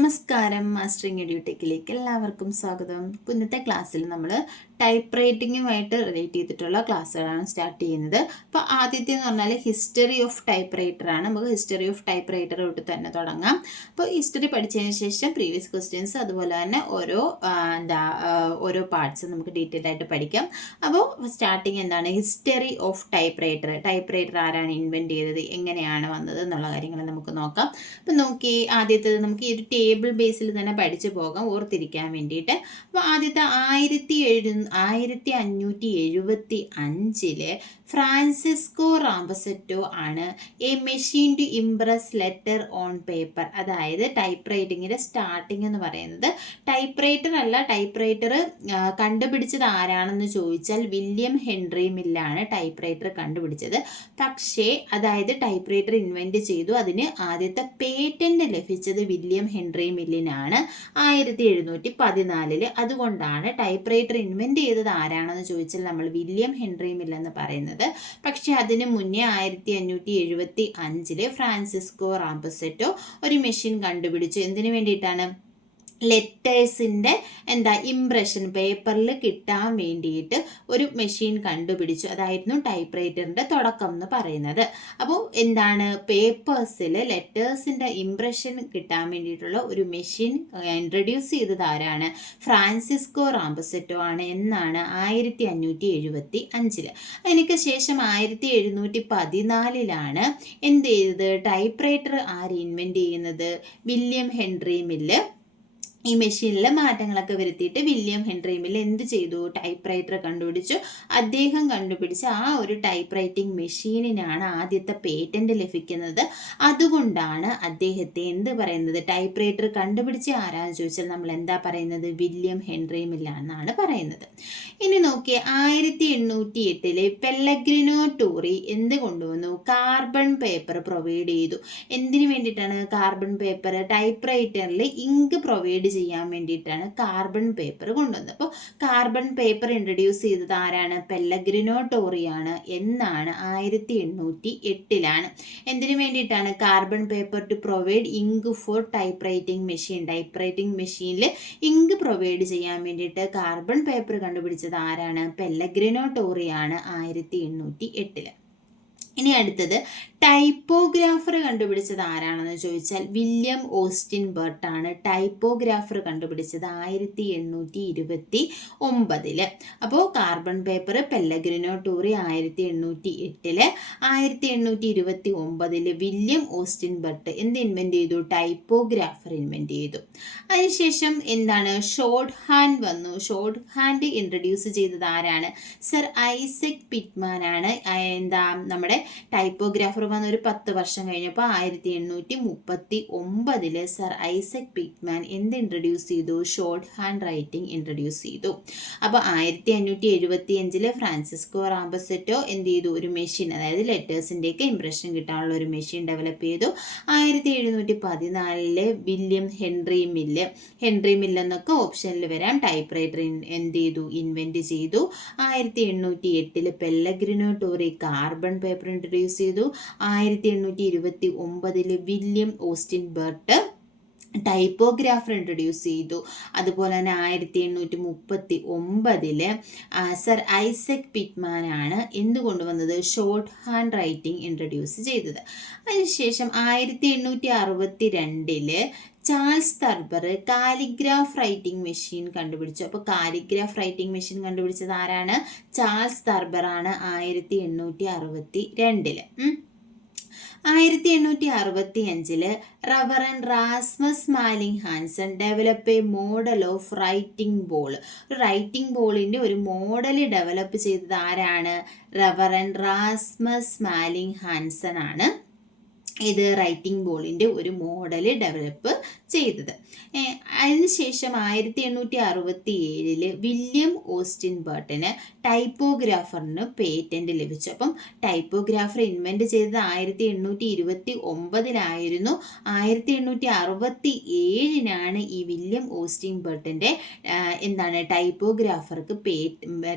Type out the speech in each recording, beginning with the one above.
നമസ്കാരം, മാസ്റ്ററിങ് എഡ്യൂടെക്കിലേക്ക് എല്ലാവർക്കും സ്വാഗതം. ഇന്നത്തെ ക്ലാസ്സിൽ നമ്മൾ ടൈപ്പ് റൈറ്റിങ്ങുമായിട്ട് റിലേറ്റ് ചെയ്തിട്ടുള്ള ക്ലാസ്സുകളാണ് സ്റ്റാർട്ട് ചെയ്യുന്നത്. അപ്പോൾ ആദ്യത്തെ എന്ന് പറഞ്ഞാൽ ഹിസ്റ്ററി ഓഫ് ടൈപ്പ് റൈറ്ററാണ്. നമുക്ക് ഹിസ്റ്ററി ഓഫ് ടൈപ്പ് റൈറ്റർ തൊട്ട് തന്നെ തുടങ്ങാം. അപ്പോൾ ഹിസ്റ്ററി പഠിച്ചതിന് ശേഷം പ്രീവിയസ് ക്വസ്റ്റ്യൻസ് അതുപോലെ തന്നെ ഓരോ പാർട്സ് നമുക്ക് ഡീറ്റെയിൽ ആയിട്ട് പഠിക്കാം. അപ്പോൾ സ്റ്റാർട്ടിങ് എന്താണ് history of type writer. Type writer ആരാണ് ഇൻവെൻറ്റ് ചെയ്തത്, എങ്ങനെയാണ് വന്നത് എന്നുള്ള കാര്യങ്ങൾ നമുക്ക് നോക്കാം. അപ്പം നോക്കി ആദ്യത്തേത് നമുക്ക് ഈ ഒരു ടേബിൾ ബേസിൽ തന്നെ പഠിച്ചു പോകാം ഓർത്തിരിക്കാൻ വേണ്ടിയിട്ട്. അപ്പോൾ ആദ്യത്തെ 1575 ഫ്രാൻസിസ്കോ റാംബസെറ്റോ ആണ് a machine to impress letter on paper. അതായത് ടൈപ്പ് റൈറ്റിങ്ങിൻ്റെ സ്റ്റാർട്ടിങ് എന്ന് പറയുന്നത് ടൈപ്പ് റൈറ്റർ അല്ല. ടൈപ്പ് റൈറ്റർ കണ്ടുപിടിച്ചത് ആരാണെന്ന് ചോദിച്ചാൽ വില്യം ഹെൻറി മില്ലാണ് ടൈപ്പ് റൈറ്റർ കണ്ടുപിടിച്ചത്. പക്ഷേ അതായത് ടൈപ്പ് റൈറ്റർ ഇൻവെൻറ്റ് ചെയ്തു, അതിന് ആദ്യത്തെ പേറ്റന്റ് ലഭിച്ചത് വില്യം ഹെൻറി മില്ലിനാണ് 1714. അതുകൊണ്ടാണ് ടൈപ്പ് റൈറ്റർ ഇൻവെൻറ്റ് ചെയ്തത് ആരാണെന്ന് ചോദിച്ചാൽ നമ്മൾ വില്യം ഹെൻറി മിൽ എന്ന് പറയുന്നത്. പക്ഷെ അതിന് മുന്നേ 1575 ഫ്രാൻസിസ്കോ റാംബസെറ്റോ ഒരു മെഷീൻ കണ്ടുപിടിച്ചു. എന്തിനു വേണ്ടിയിട്ടാണ്? ലെറ്റേഴ്സിൻ്റെ ഇംപ്രഷൻ പേപ്പറിൽ കിട്ടാൻ വേണ്ടിയിട്ട് ഒരു മെഷീൻ കണ്ടുപിടിച്ചു. അതായിരുന്നു ടൈപ്പ് റൈറ്ററിൻ്റെ തുടക്കം എന്ന് പറയുന്നത്. അപ്പോൾ പേപ്പേഴ്സിൽ ലെറ്റേഴ്സിൻ്റെ ഇംപ്രഷൻ കിട്ടാൻ വേണ്ടിയിട്ടുള്ള ഒരു മെഷീൻ ഇൻട്രൊഡ്യൂസ് ചെയ്തത് ആരാണ്? ഫ്രാൻസിസ്കോ റാംബസെറ്റോ ആണ് എന്നാണ് 1575. അതിനൊക്കെ ശേഷം 1714 എന്ത് ചെയ്തത്? ടൈപ്പ് റൈറ്റർ ആര് ഇൻവെൻറ്റ് ചെയ്യുന്നത്? വില്യം ഹെൻറി മില്ല് ഈ മെഷീനിൽ മാറ്റങ്ങളൊക്കെ വരുത്തിയിട്ട് വില്യം ഹെൻറി മിൽ എന്ത് ചെയ്തു? ടൈപ്പ് റൈറ്റർ കണ്ടുപിടിച്ചു. അദ്ദേഹം കണ്ടുപിടിച്ച ആ ഒരു ടൈപ്പ് റൈറ്റിംഗ് മെഷീനിനാണ് ആദ്യത്തെ പേറ്റന്റ് ലഭിക്കുന്നത്. അതുകൊണ്ടാണ് അദ്ദേഹത്തെ എന്ത് പറയുന്നത്? ടൈപ്പ് റൈറ്റർ കണ്ടുപിടിച്ച ആരാന്ന് ചോദിച്ചാൽ നമ്മൾ എന്താ പറയുന്നത്? വില്യം ഹെൻറി മില്ലാണെന്നാണ് പറയുന്നത്. ഇനി നോക്കിയേ, 1808 പെല്ലഗ്രിനോ ടൂറി എന്ത് കൊണ്ടുവന്നു? കാർബൺ പേപ്പർ പ്രൊവൈഡ് ചെയ്തു. എന്തിനു വേണ്ടിയിട്ടാണ് കാർബൺ പേപ്പർ? ടൈപ്പ് റൈറ്ററിൽ ഇങ്ക് പ്രൊവൈഡ് ചെയ്യാൻ വേണ്ടിയിട്ടാണ് കാർബൺ പേപ്പർ കൊണ്ടുവന്നത്. അപ്പോൾ കാർബൺ പേപ്പർ ഇൻട്രൊഡ്യൂസ് ചെയ്തത് ആരാണ്? പെല്ലഗ്രിനോ ടോറിയാണ് എന്നാണ് 1808. എന്തിനു വേണ്ടിയിട്ടാണ്? Carbon paper to provide ink for typewriting machine. Typewriting മെഷീനിൽ ഇങ്ക് പ്രൊവൈഡ് ചെയ്യാൻ വേണ്ടിയിട്ട് കാർബൺ പേപ്പർ കണ്ടുപിടിച്ചത് ആരാണ്? പെല്ലഗ്രിനോ ടോറിയാണ് 1808. ഇനി അടുത്തത് ടൈപ്പോഗ്രാഫർ കണ്ടുപിടിച്ചത് ആരാണെന്ന് ചോദിച്ചാൽ വില്യം ഓസ്റ്റിൻ ബർട്ട് ആണ് ടൈപ്പോഗ്രാഫർ കണ്ടുപിടിച്ചത് 1829. അപ്പോൾ carbon paper Pellegrino Turri 1808. 1829 William Austin Burt എന്ത് ഇൻവെൻറ്റ് ചെയ്തു? ടൈപ്പോഗ്രാഫർ ഇൻവെൻറ്റ് ചെയ്തു. അതിനുശേഷം ഷോർട്ട് ഹാൻഡ് വന്നു. ഷോർട്ട് ഹാൻഡ് ഇൻട്രൊഡ്യൂസ് ചെയ്തത് ആരാണ്? സർ ഐസക് പിറ്റ്മാൻ ആണ്. നമ്മുടെ ടൈപ്പോഗ്രാഫർ വന്ന ഒരു 10 വർഷം കഴിഞ്ഞപ്പോൾ 1839 സർ ഐസക് പിറ്റ്മാൻ എന്ത് ഇൻട്രൊഡ്യൂസ് ചെയ്തു? ഷോർട്ട് ഹാൻഡ് റൈറ്റിംഗ് ഇൻട്രൊഡ്യൂസ് ചെയ്തു. അപ്പോൾ 1575 ഫ്രാൻസിസ്കോ റാംബസെറ്റോ എന്ത് ചെയ്തു? ഒരു മെഷീൻ, അതായത് ലെറ്റേഴ്സിൻ്റെയൊക്കെ ഇംപ്രഷൻ കിട്ടാനുള്ള ഒരു മെഷീൻ ഡെവലപ്പ് ചെയ്തു. 1714 വില്യം ഹെൻറി മില്ല് എന്നൊക്കെ ഓപ്ഷനിൽ വരാം. ടൈപ്പ് റൈറ്റർ എന്ത് ചെയ്തു? ഇൻവെൻറ്റ് ചെയ്തു. 1808 പെല്ലഗ്രിനോ ടോറി കാർബൺ പേപ്പർ ഇൻട്രൊഡ്യൂസ് ചെയ്തു. 1829 വില്യം ഓസ്റ്റിൻ ബർട്ട് ടൈപ്പോഗ്രാഫർ ഇൻട്രൊഡ്യൂസ് ചെയ്തു. അതുപോലെ തന്നെ 1839 സർ ഐസക് പിറ്റ്മാൻ ആണ് എന്ത് കൊണ്ടുവന്നത്? ഷോർട്ട് ഹാൻഡ് റൈറ്റിംഗ് ഇൻട്രൊഡ്യൂസ് ചെയ്തത്. അതിനുശേഷം 1862 ചാൾസ് തർബർ കാലിഗ്രാഫ് റൈറ്റിംഗ് മെഷീൻ കണ്ടുപിടിച്ചു. അപ്പോൾ കാലിഗ്രാഫ് റൈറ്റിംഗ് മെഷീൻ കണ്ടുപിടിച്ചത് ആരാണ്? ചാൾസ് തർബർ ആണ് 1862. 1865 reverend Rasmus Malling Hansen develop a model of writing ball. Writing ബോളിൻ്റെ ഒരു മോഡൽ ഡെവലപ്പ് ചെയ്തത് ആരാണ്? റവറൻ റാസ്മസ് മാലിംഗ് ഹാൻസൺ ആണ് ഇത് റൈറ്റിംഗ് ബോളിൻ്റെ ഒരു മോഡൽ ഡെവലപ്പ് ചെയ്തത്. അതിനുശേഷം 1867 വില്യം ഓസ്റ്റിൻ ബർട്ടിന് ടൈപ്പോഗ്രാഫറിന് പേറ്റന്റ് ലഭിച്ചു. അപ്പം ടൈപ്പോഗ്രാഫർ ഇൻവെൻറ്റ് ചെയ്തത് 1829 1867 ഈ വില്യം ഓസ്റ്റിൻ ബർട്ടിൻ്റെ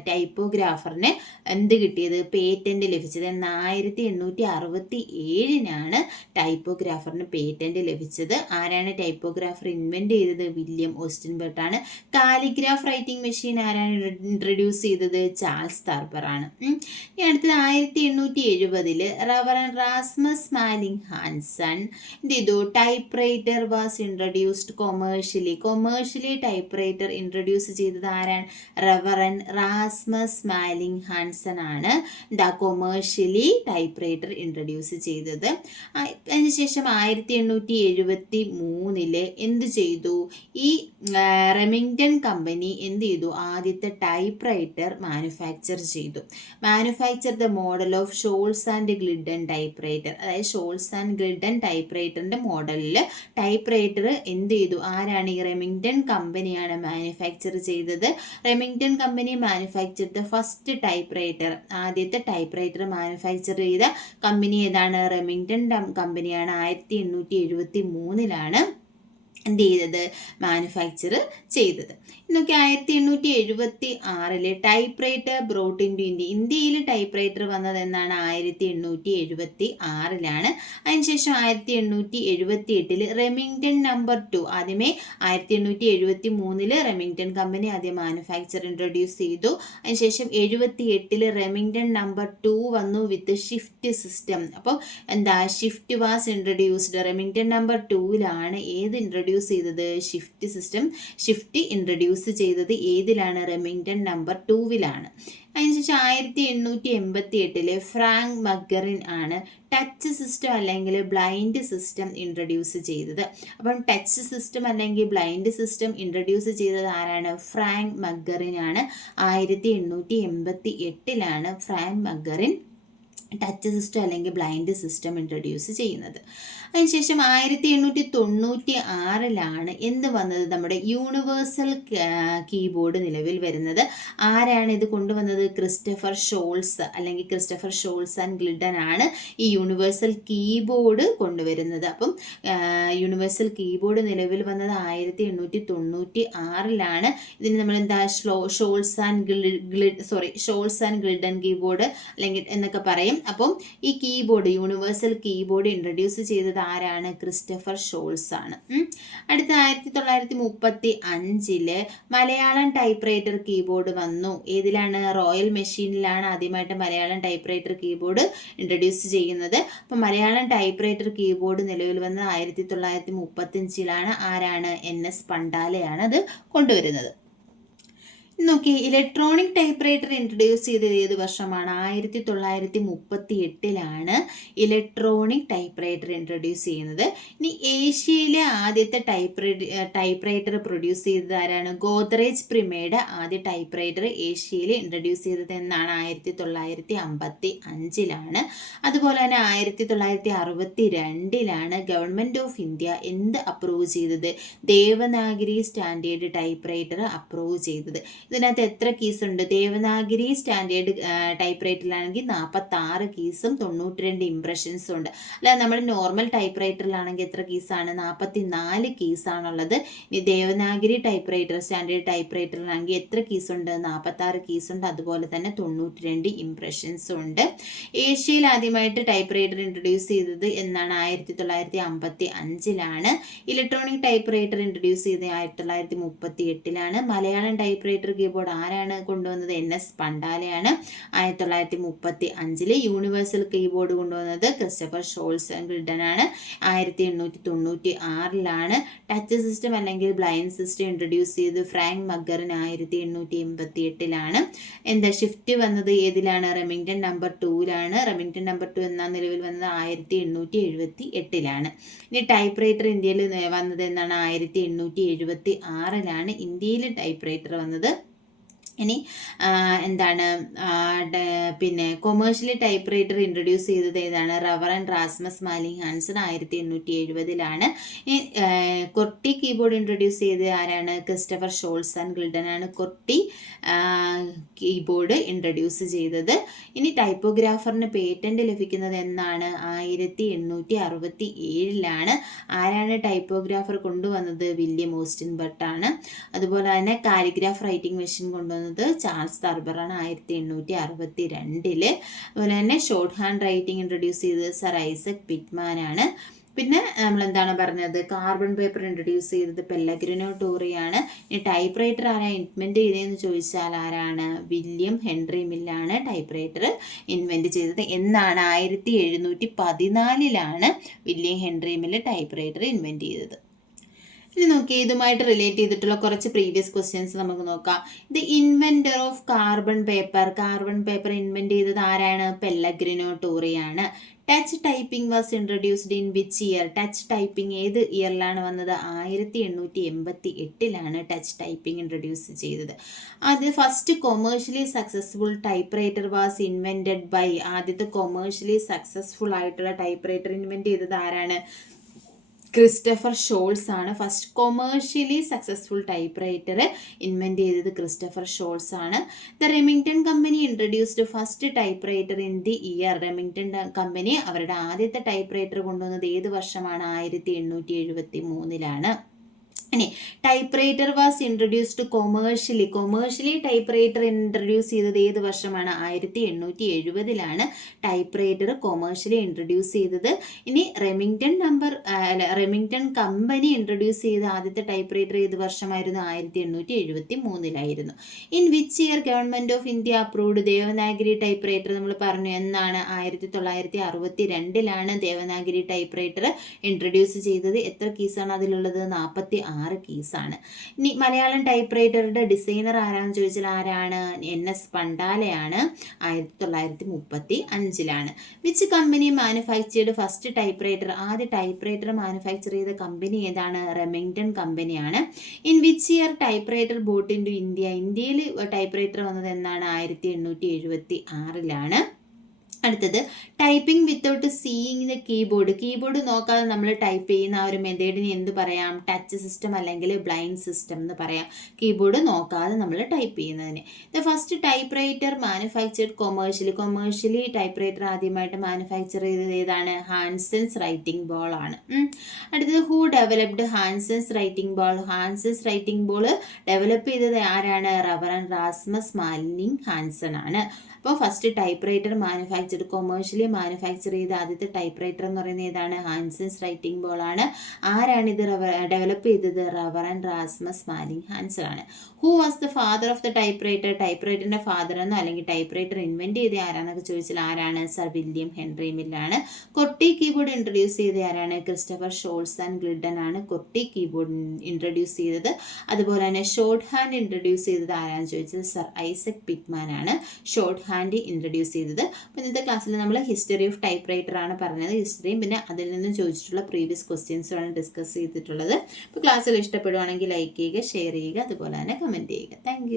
ടൈപ്പോഗ്രാഫറിന് എന്ത് കിട്ടിയത്? പേറ്റന്റ് ലഭിച്ചത്. 1867 ടൈപ്പോഗ്രാഫറിന് പേറ്റന്റ് ലഭിച്ചത്. ആരാണ് ടൈപ്പോഗ്രാഫർ ഇൻവെന്റ് ചെയ്തത്? വില്യം ഓസ്റ്റൻബർട്ട് ആണ്. കാലിഗ്രാഫ് റൈറ്റിംഗ് മെഷീൻ ആരാണ് ഇൻട്രൊഡ്യൂസ് ചെയ്തത്? ചാൾസ് താർപ്പർ ആണ്. ഇനി അടുത്തത് 1870 റവറൻ റാസ്മസ് മാലിംഗ് ഹാൻസൺ എന്ത് ചെയ്തു? Type writer was introduced commercially type writer introduce ചെയ്തത് ആരാണ്? റവറൻ റാസ്മസ് മാലിംഗ് ഹാൻസൺ ആണ് കൊമേഴ്ഷ്യലി ടൈപ്പ് റൈറ്റർ ഇൻട്രൊഡ്യൂസ് ചെയ്തത്. അതിനുശേഷം 1873 എന്ത് ചെയ്തു? ഈ റെമിംഗ്ടൺ കമ്പനി എന്ത് ചെയ്തു? ആദ്യത്തെ ടൈപ്പ് റൈറ്റർ മാനുഫാക്ചർ ചെയ്തു. Manufacture the model of Sholes and Glidden typewriter. അതായത് ഷോൾസ് ആൻഡ് ഗ്ലിഡൻ ടൈപ്പ് റൈറ്ററിന്റെ മോഡലിൽ ടൈപ്പ് റൈറ്റർ എന്ത് ചെയ്തു? ആരാണ്? ഈ റെമിംഗ്ടൺ കമ്പനിയാണ് മാനുഫാക്ചർ ചെയ്തത്. Remington company manufacture the first typewriter. ആദ്യത്തെ ടൈപ്പ് റൈറ്റർ മാനുഫാക്ചർ ചെയ്ത കമ്പനി ഏതാണ്? റെമിംഗ്ടൺ കമ്പനിയാണ്. 1873 എന്ത് ചെയ്തത്? മാനുഫാക്ചർ ചെയ്തത്. ഇന്നൊക്കെ 1876 typewriter brought in to ഇന്ത്യയിൽ ടൈപ്പ് റൈറ്റർ വന്നത് എന്നാണ്? 1876 അതിനുശേഷം 1878 റെമിംഗ്ടൺ നമ്പർ 2. ആദ്യമേ 1873 റെമിംഗ്ടൺ കമ്പനി ആദ്യം മാനുഫാക്ചർ ഇൻട്രൊഡ്യൂസ് ചെയ്തു. അതിനുശേഷം 78 റെമിംഗ്ടൺ നമ്പർ 2 വന്നു വിത്ത് ഷിഫ്റ്റ് സിസ്റ്റം. അപ്പോൾ എന്താ? Shift was introduced. Remington number 2 ഏത് ഇൻട്രൊഡ്യൂസ് ചെയ്തത്? Shift system. ഷിഫ്റ്റ് ഇൻട്രൊഡ്യൂസ് ചെയ്തത് ഏതിലാണ്? റെമിംഗ്ടൺ നമ്പർ 2 അതിനുശേഷം 1888 ഫ്രാങ്ക് മഗ്ഗറിൻ ആണ് ടച്ച് സിസ്റ്റം അല്ലെങ്കിൽ ബ്ലൈൻഡ് സിസ്റ്റം ഇൻട്രൊഡ്യൂസ് ചെയ്തത്. അപ്പം ടച്ച് സിസ്റ്റം അല്ലെങ്കിൽ ബ്ലൈൻഡ് സിസ്റ്റം ഇൻട്രൊഡ്യൂസ് ചെയ്തത് ആരാണ്? ഫ്രാങ്ക് മഗ്ഗറിൻ ആണ്. 1888 ഫ്രാങ്ക് മഗ്ഗറിൻ ടച്ച് സിസ്റ്റം അല്ലെങ്കിൽ ബ്ലൈൻഡ് സിസ്റ്റം ഇൻട്രൊഡ്യൂസ് ചെയ്യുന്നത്. അതിനുശേഷം 1896 എന്ത് വന്നത്? നമ്മുടെ യൂണിവേഴ്സൽ കീബോർഡ് നിലവിൽ വരുന്നത്. ആരാണ് ഇത് കൊണ്ടുവന്നത്? ക്രിസ്റ്റഫർ ഷോൾസ് അല്ലെങ്കിൽ ക്രിസ്റ്റഫർ ഷോൾസ് ആൻഡ് ഗ്ലിഡൻ ആണ് ഈ യൂണിവേഴ്സൽ കീബോർഡ് കൊണ്ടുവരുന്നത്. അപ്പം യൂണിവേഴ്സൽ കീബോർഡ് നിലവിൽ വന്നത് 1896. ഇതിന് നമ്മൾ എന്താ? ഷോൾസ് ആൻഡ് ഗ്ലിഡൻ കീബോർഡ് അല്ലെങ്കിൽ എന്നൊക്കെ പറയും. അപ്പം ഈ കീബോർഡ് യൂണിവേഴ്സൽ കീബോർഡ് ഇൻട്രൊഡ്യൂസ് ചെയ്തത് ആരാണ്? ക്രിസ്റ്റഫർ ഷോൾസ് ആണ്. അടുത്ത 1935 മലയാളം ടൈപ്പ് റൈറ്റർ കീബോർഡ് വന്നു. ഏതിലാണ്? റോയൽ മെഷീനിലാണ് ആദ്യമായിട്ട് Malayalam type writer keyboard introduce ചെയ്യുന്നത്. അപ്പം മലയാളം ടൈപ്പ് റൈറ്റർ കീബോർഡ് നിലവിൽ വന്നത് 1935. ആരാണ്? NS പണ്ടാലയാണ് അത് കൊണ്ടുവരുന്നത്. നോക്കി, ഇലക്ട്രോണിക് ടൈപ്പ് റൈറ്റർ ഇൻട്രൊഡ്യൂസ് ചെയ്തത് ഏത് വർഷമാണ്? 1938 ഇലക്ട്രോണിക് ടൈപ്പ് റൈറ്റർ ഇൻട്രൊഡ്യൂസ് ചെയ്യുന്നത്. ഇനി ഏഷ്യയിലെ ആദ്യത്തെ ടൈപ്പ് റൈറ്റർ പ്രൊഡ്യൂസ് ചെയ്തത് ആരാണ്? ഗോദ്രേജ് പ്രിമയുടെ ആദ്യ ടൈപ്പ് റൈറ്റർ ഏഷ്യയിൽ ഇൻട്രൊഡ്യൂസ് ചെയ്തത് എന്നാണ്? 1955. അതുപോലെ തന്നെ 1962 ഗവൺമെൻറ് ഓഫ് ഇന്ത്യ എന്ത് അപ്രൂവ് ചെയ്തത്? Devanagari standard type writer approve ചെയ്തത്. ഇതിനകത്ത് എത്ര കീസ് ഉണ്ട്? ദേവനാഗരി സ്റ്റാൻഡേർഡ് ടൈപ്പ് റൈറ്ററിലാണെങ്കിൽ 46 കീസും 92 ഇംപ്രഷൻസും ഉണ്ട്. അല്ലാതെ നമ്മൾ നോർമൽ ടൈപ്പ് റൈറ്ററിലാണെങ്കിൽ എത്ര കീസാണ്? 44 കീസാണുള്ളത്. ഇനി Devanagari typewriter standard type റൈറ്ററിലാണെങ്കിൽ എത്ര കീസുണ്ട്? 46 കീസുണ്ട്. അതുപോലെ തന്നെ 92 ഇംപ്രഷൻസും ഉണ്ട്. ഏഷ്യയിൽ ആദ്യമായിട്ട് ടൈപ്പ് റൈറ്റർ ഇൻട്രൊഡ്യൂസ് ചെയ്തത് എന്നാണ്? 1955. ഇലക്ട്രോണിക് ടൈപ്പ് റൈറ്റർ ഇൻട്രൊഡ്യൂസ് ചെയ്തത് 1938. മലയാളം ടൈപ്പ് റൈറ്റർ കീബോർഡ് ആരാണ് കൊണ്ടുവന്നത്? NS പണ്ടാലയാണ്. 1935 യൂണിവേഴ്സൽ കീബോർഡ് കൊണ്ടുവന്നത് ക്രിസ്റ്റഫർ ഷോൾസ് ആൻഡ് ഗ്ലിഡൻ ആണ്. 1896 ടച്ച് സിസ്റ്റം അല്ലെങ്കിൽ ബ്ലൈൻഡ് സിസ്റ്റം ഇൻട്രൊഡ്യൂസ് ചെയ്ത് ഫ്രാങ്ക് മഗ്ഗറിൻ 1888. എന്താ? ഷിഫ്റ്റ് വന്നത് ഏതിലാണ്? റെമിംഗ്ടൺ നമ്പർ 2 റെമിംഗ്ടൺ നമ്പർ 2 എന്ന നിലവിൽ വന്നത് 1878. ഇനി ടൈപ്പ് റൈറ്റർ ഇന്ത്യയിൽ വന്നത് എന്നാണ്? 1876 ഇന്ത്യയിൽ ടൈപ്പ് റൈറ്റർ വന്നത്. ഇനി എന്താണ്? പിന്നെ കൊമേഴ്ഷ്യലി ടൈപ്പ് റൈറ്റർ ഇൻട്രൊഡ്യൂസ് ചെയ്തത് ഏതാണ്? Reverend Rasmus Malling Hansen 1870. കൊട്ടി കീബോർഡ് ഇൻട്രൊഡ്യൂസ് ചെയ്ത് ആരാണ്? ക്രിസ്റ്റഫർ ഷോൾസ് ആൻഡ് ഗ്ലിഡൻ ആണ് കൊട്ടി കീബോർഡ് ഇൻട്രൊഡ്യൂസ് ചെയ്തത്. ഇനി ടൈപ്പോഗ്രാഫറിന് പേറ്റന്റ് ലഭിക്കുന്നത് എന്നാണ്? 1867 ആരാണ് ടൈപ്പോഗ്രാഫർ കൊണ്ടുവന്നത്? വില്യം ഓസ്റ്റിൻ ബർട്ട് ആണ്. അതുപോലെ തന്നെ കാലിഗ്രാഫ് റൈറ്റിംഗ് മെഷീൻ കൊണ്ടുവന്നത് ചാൾസ് തർബറാണ് 1862. അതുപോലെ തന്നെ ഷോർട്ട് ഹാൻഡ് റൈറ്റിംഗ് ഇൻട്രൊഡ്യൂസ് ചെയ്തത് സർ ഐസക് പിറ്റ്മാൻ ആണ്. പിന്നെ നമ്മൾ എന്താണ് പറഞ്ഞത്? കാർബൺ പേപ്പർ ഇൻട്രൊഡ്യൂസ് ചെയ്തത് പെല്ലഗ്രിനോ ടോറിയാണ്. ഇനി ടൈപ്പ് റൈറ്റർ ആരാ ഇൻവെന്റ് ചെയ്തതെന്ന് ചോദിച്ചാൽ ആരാണ്? വില്യം ഹെൻറി മില്ലാണ് ടൈപ്പ് റൈറ്റർ ഇൻവെന്റ് ചെയ്തത്. എന്നാണ്? 1714 William Henry Mill typewriter invent ചെയ്തത്. ഇനി നോക്കി ഇതുമായിട്ട് റിലേറ്റ് ചെയ്തിട്ടുള്ള കുറച്ച് പ്രീവിയസ് ക്വസ്റ്റ്യൻസ് നമുക്ക് നോക്കാം. ഇത് inventor of carbon paper invent ചെയ്തത് ആരാണ്? പെല്ലഗ്രിനോ ടോറിയാണ്. Touch typing was introduced in which year? Touch typing ഏത് ഇയറിലാണ് വന്നത്? 1888 ടച്ച് ടൈപ്പിംഗ് ഇൻട്രൊഡ്യൂസ് ചെയ്തത്. അത് first commercially successful typewriter was invented by. ആദ്യത്തെ കൊമേഴ്ഷ്യലി സക്സസ്ഫുൾ ആയിട്ടുള്ള ടൈപ്പ് റൈറ്റർ ഇൻവെന്റ് ചെയ്തത് ആരാണ്? ക്രിസ്റ്റഫർ ഷോൾസ് ആണ്. First commercially successful typewriter invent ചെയ്തത് ക്രിസ്റ്റഫർ ഷോൾസ് ആണ്. The Remington company introduced first typewriter in the year. Remington company അവരുടെ ആദ്യത്തെ type writer കൊണ്ടുവന്നത് ഏത് വർഷമാണ്? 1873. ഇനി type writer was introduced commercially type writer introduce ചെയ്തത് ഏത് വർഷമാണ്? 1870 ടൈപ്പ് റൈറ്റർ കൊമേഴ്ഷ്യലി ഇൻട്രൊഡ്യൂസ് ചെയ്തത്. ഇനി റെമിംഗ്ടൺ കമ്പനി ഇൻട്രൊഡ്യൂസ് ചെയ്ത ആദ്യത്തെ ടൈപ്പ് റൈറ്റർ ഏത് വർഷമായിരുന്നു? 1873. In which year government of India approved Devanagari type writer? നമ്മൾ പറഞ്ഞു എന്നാണ്? 1962 ദേവനാഗരി ടൈപ്പ് റൈറ്റർ ഇൻട്രൊഡ്യൂസ് ചെയ്തത്. എത്ര കീസാണ് അതിലുള്ളത്? 46 കീസാണ്. ഇനി മലയാളം ടൈപ്പ് റൈറ്ററുടെ ഡിസൈനർ ആരാണെന്ന് ചോദിച്ചാൽ ആരാണ്? NS പണ്ടാലയാണ്. 1935. Which company manufactured first typewriter? ആദ്യ ടൈപ്പ് റൈറ്റർ മാനുഫാക്ചർ ചെയ്ത കമ്പനി ഏതാണ്? റെമിംഗ്ടൺ കമ്പനിയാണ്. In which year typewriter bought in to India? ഇന്ത്യയിൽ ടൈപ്പ് റൈറ്റർ വന്നത് എന്നാണ്? 1876. അടുത്തത് typing without seeing the keyboard നോക്കാതെ നമ്മൾ ടൈപ്പ് ചെയ്യുന്ന ആ ഒരു മെത്തേഡിന് എന്ത് പറയാം? ടച്ച് സിസ്റ്റം അല്ലെങ്കിൽ ബ്ലൈൻഡ് സിസ്റ്റം എന്ന് പറയാം. കീബോർഡ് നോക്കാതെ നമ്മൾ ടൈപ്പ് ചെയ്യുന്നതിന്. The first typewriter manufactured commercially type writer ആദ്യമായിട്ട് മാനുഫാക്ചർ ചെയ്തത് ഏതാണ്? ഹാൻസൻസ് റൈറ്റിംഗ് ബോൾ ആണ്. അടുത്തത് who developed Hansen's writing ball? Hansen's writing ball develop ചെയ്തത് ആരാണ്? റവറൻ റാസ്മസ് മാലിനിങ് ഹാൻസൺ ആണ്. അപ്പോൾ first type writer commercially manufacture ചെയ്ത ആദ്യത്തെ ടൈപ്പ് റൈറ്റർ എന്ന് പറയുന്നത് ഏതാണ്? ഹാൻസൻസ് റൈറ്റിംഗ് ബോൾ ആണ്. ആരാണ് ഇത് ഡെവലപ്പ് ചെയ്തത്? റവറൻ റാസ്മസ് മാലിനിങ് ഹാൻസൺ ആണ്. Who was the father of the typewriter? ടൈപ്പ് റൈറ്ററിന്റെ ഫാദർ എന്നോ അല്ലെങ്കിൽ ടൈപ്പ് റൈറ്റർ ഇൻവെന്റ് ചെയ്ത ആരാന്നൊക്കെ ചോദിച്ചാൽ ആരാണ്? സർ വില്യം ഹെൻറി മില്ലാണ്. കൊട്ടി കീബോർഡ് ഇൻട്രൊഡ്യൂസ് ചെയ്ത ആരാണ്? ക്രിസ്റ്റഫർ ഷോൾസ് ആൻഡ് ഗ്ലിഡൻ ആണ് കൊട്ടി കീബോർഡ് ഇൻട്രൊഡ്യൂസ് ചെയ്തത്. അതുപോലെ തന്നെ ഷോർട്ട് ഹാൻഡ് ഇൻട്രൊഡ്യൂസ് ചെയ്തത് ആരാന്ന് ചോദിച്ചത് സർ ഐസക് പിറ്റ്മാൻ ആണ് ഷോർട്ട് ഹാൻഡ് ഇൻട്രൊഡ്യൂസ് ചെയ്തത്. അപ്പോൾ ഇന്നത്തെ ക്ലാസ്സിൽ നമ്മൾ ഹിസ്റ്ററി ഓഫ് ടൈപ്പ് റൈറ്റർ ആണ് പറഞ്ഞത്. ഹിസ്റ്ററിയും പിന്നെ അതിൽ നിന്നും ചോദിച്ചിട്ടുള്ള പ്രീവിയസ് ക്വസ്റ്റ്യൻസുമാണ് ഡിസ്കസ് ചെയ്തിട്ടുള്ളത്. അപ്പോൾ ക്ലാസ്സിൽ ഇഷ്ടപ്പെടുവാണെങ്കിൽ ലൈക്ക് ചെയ്യുക, ഷെയർ ചെയ്യുക, അതുപോലെ തന്നെ കമൻറ്റ് ചെയ്യുക. താങ്ക്